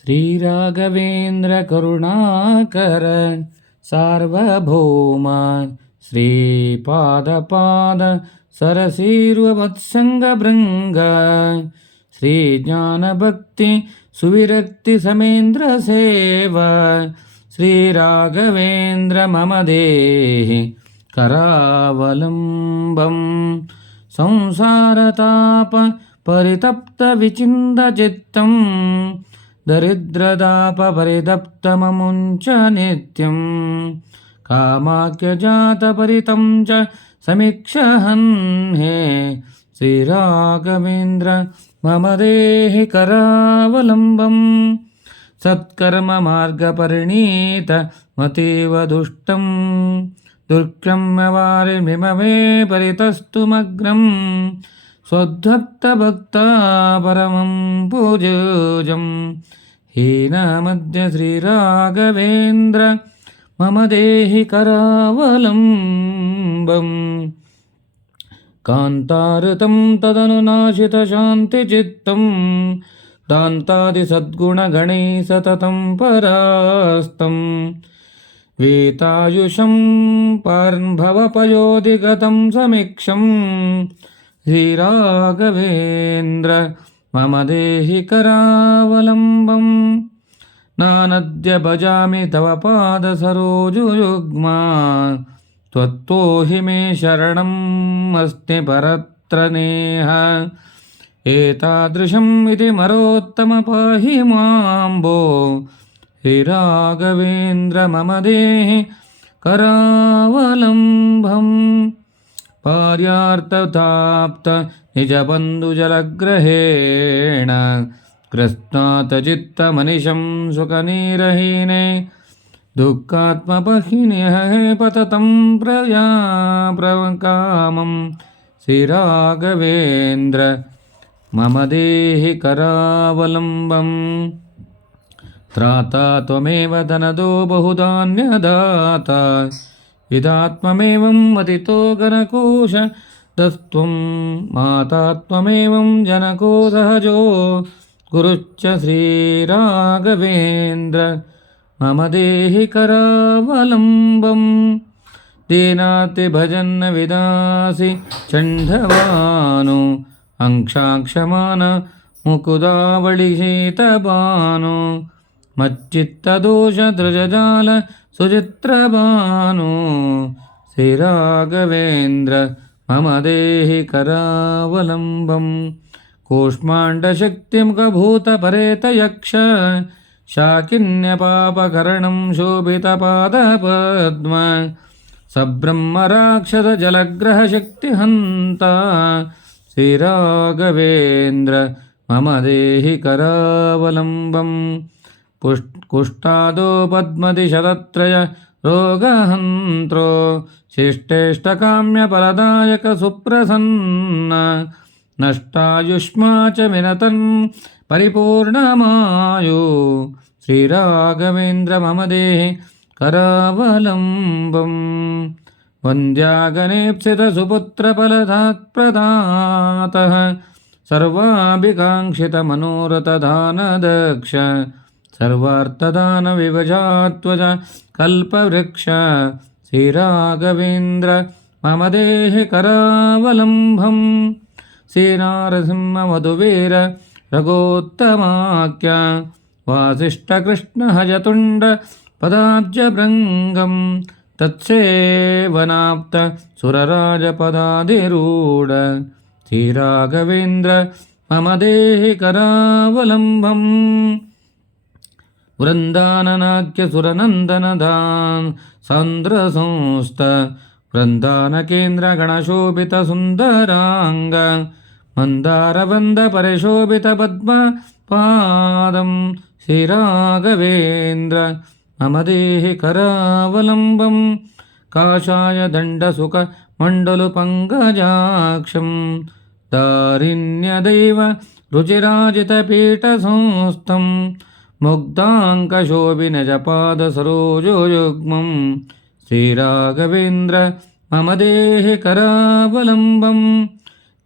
श्रीराघवेन्द्र करुणाकर सार्वभौम श्रीपादपाद सरसीर्वत्सङ्गभृङ्ग श्रीज्ञानभक्ति सुविरक्ति समेन्द्र सेवा श्रीराघवेन्द्र मम देहि करावलम्बं संसारताप परितप्त विचिन्त चित्तं दरिद्रदाप परितप्तममुञ्च नित्यं कामाख्यजात परितं च समीक्षहन्हे श्रीराघवेन्द्र मम देहि करावलम्बं सत्कर्म मार्गपरिणीत मतीव दुष्टं दुर्क्रम्य वारिमिममे परितस्तुमग्रं स्वद्भक्तभक्ता परमं पूज्यं हीनमद्य श्रीराघवेन्द्र मम देहि करावलम्बं कान्ताऋतं तदनुनाशितशान्तिचित्तं दान्तादिसद्गुणगणैः सततं परास्तं वेतायुषं भवपयोधिगतं समीक्षं श्रीराघवेन्द्र मम देहि करावलम्बं नानद्य भजामि तव पादसरोजयुग्मा त्वत्तो हि मे शरणम् अस्ति परत्र नेह एतादृशम् इति मरोत्तम पाहि माम्बो श्रीराघवेन्द्र मम देहि करावलम्बं पार्यार्थताप्त निजबन्धुजलग्रहेण कृष्णातचित्तमनिशं सुखनिरहीने दुःखात्मपहिनिः पततं प्रकामं श्रीराघवेन्द्र मम देहि करावलम्बं त्राता त्वमेव धनदो बहुधान्यदाता विधात्ममेवं मतितो गणकोश दस्त्वं माता त्वमेवं जनको सहजो गुरुश्च श्रीराघवेन्द्र मम देहि करावलम्बं दीनातिभजन्न विदासि चण्डवानो अंक्षाक्षमान मुकुदावळिशीतबानो मच्चित्तदोषदृजजाल सुचित्रबानो श्रीराघवेन्द्र मम देहि करावलम्बं कूष्माण्डशक्तिमुखभूतपरेतयक्ष शाकिन्यपापकरणं शोभितपादपद्म सब्रह्मराक्षसजलग्रहशक्तिहन्ता श्रीराघवेन्द्र मम देहि करावलम्बं कुष्ठादो पद्मदिशतत्रय रोगहन्त्रो शिष्टेष्टकाम्यफलदायक सुप्रसन्न नष्टायुष्मा च विनतन् परिपूर्णमायो श्रीराघवेन्द्र मम देहि करावलम्बं वन्द्यागनेप्सितसुपुत्रफलदात्प्रदातः सर्वाभिकाङ्क्षितमनोरथदानदक्ष सर्वार्थदानविभजात्वज कल्पवृक्ष श्रीराघवेन्द्र मम देहि करावलम्बं श्रीनारसिंहमधुवीर रघोत्तमाख्य वासिष्ठकृष्णहजतुण्ड पदाब्जभृङ्गं तत्सेवनाप्त सुरराजपदाधिरूढ श्रीराघवेन्द्र मम देहि करावलम्बं वृन्दाननाख्यसुरनन्दनदान् सान्द्रसंस्थ वृन्दानकेन्द्रगणशोभितसुन्दराङ्ग मन्दारवन्दपरिशोभितपद्मपादं श्रीराघवेन्द्र मम देहि करावलम्बं काषाय दण्डसुखमण्डलुपङ्कजाक्षं दारिण्यदैव रुचिराजितपीठसंस्थं मुग्धाङ्कशोभिनिजपादसरोजयुग्मं श्रीराघवेन्द्र मम देहि करावलम्बं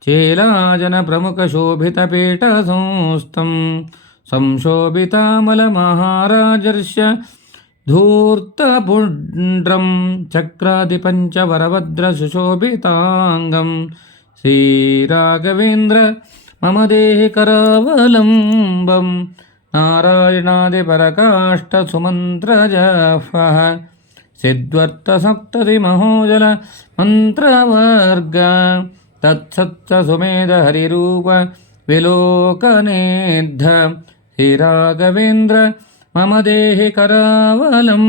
चेलाजनप्रमुखशोभितपीठसंस्थं సంశోభితామలమహారాజర్ష్య ధూర్తపుండ్రం చక్రాదిపంచవరభద్ర సుశోభితాంగం శ్రీరాఘవేంద్ర మమ దేహి కరావలంబం నారాయణాదిపరకాష్టసుమంత్రజః సిద్ధ్వర్థసప్తతి మహోజల మంత్రవర్గ తత్సత్స సుమేధ హరిరూప విలోకనేద్ధ శ్రీరాఘవేంద్ర మమ దేహి కరావలంబం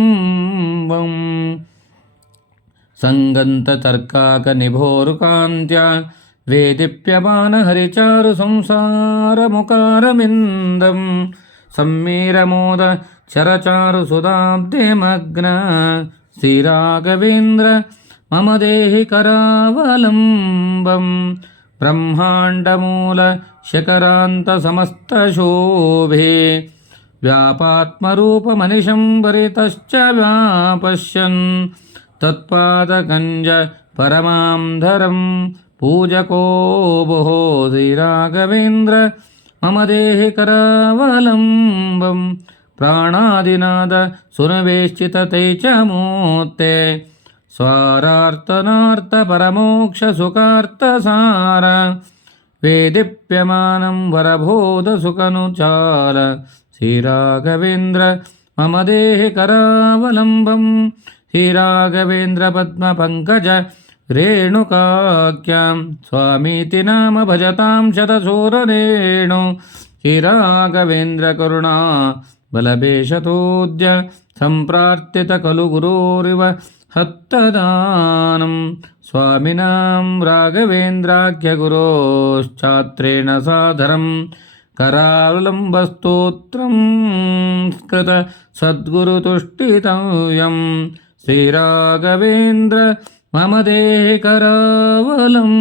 సంగంతతర్కాక నిభోరుకాంత్యా వేదిప్యమాన హరిచారు సంసారముకారమిందం సమ్మీరమోద చరచారు సుధాబ్దేమగ్న శ్రీరాఘవేంద్ర మమ దేహి కరావలంబం బ్రహ్మాండమూల శిఖరాంత సమస్త శోభే వ్యాపాత్మరూపమనిశం వరితశ్చ వ్యాపశ్యన్ తత్పాదకంజ పరమాం ధరం పూజకో భో శ్రీరాఘవేంద్ర మమ దేహి కరావలంబం ప్రాణాదినాద సునవేష్టిత తైచ మూర్తే స్వారార్తనార్త పరమోక్ష సుఖార్త సార వేదిప్యమానం వరబోధ సుఖనుచార శ్రీరాఘవేంద్ర మమ దేహి కరావలంబం శ్రీరాఘవేంద్ర పద్మ పంకజ రేణుకాఖ్యాం స్వామీతి నామ భజతాం శతశూరరేణు శ్రీరాఘవేంద్ర కరుణా బలభేషతోద్య సంప్రార్థిత ఖలు గురోరివ హత్తదానం స్వామినాం రాఘవేంద్రాఖ్య గురోశ్చాత్రేణ సాధరం కరావలంబస్తోత్రం కృత సద్గురుతుష్టితవ్యం శ్రీరాఘవేంద్ర మమ దేహి కరావలంబం.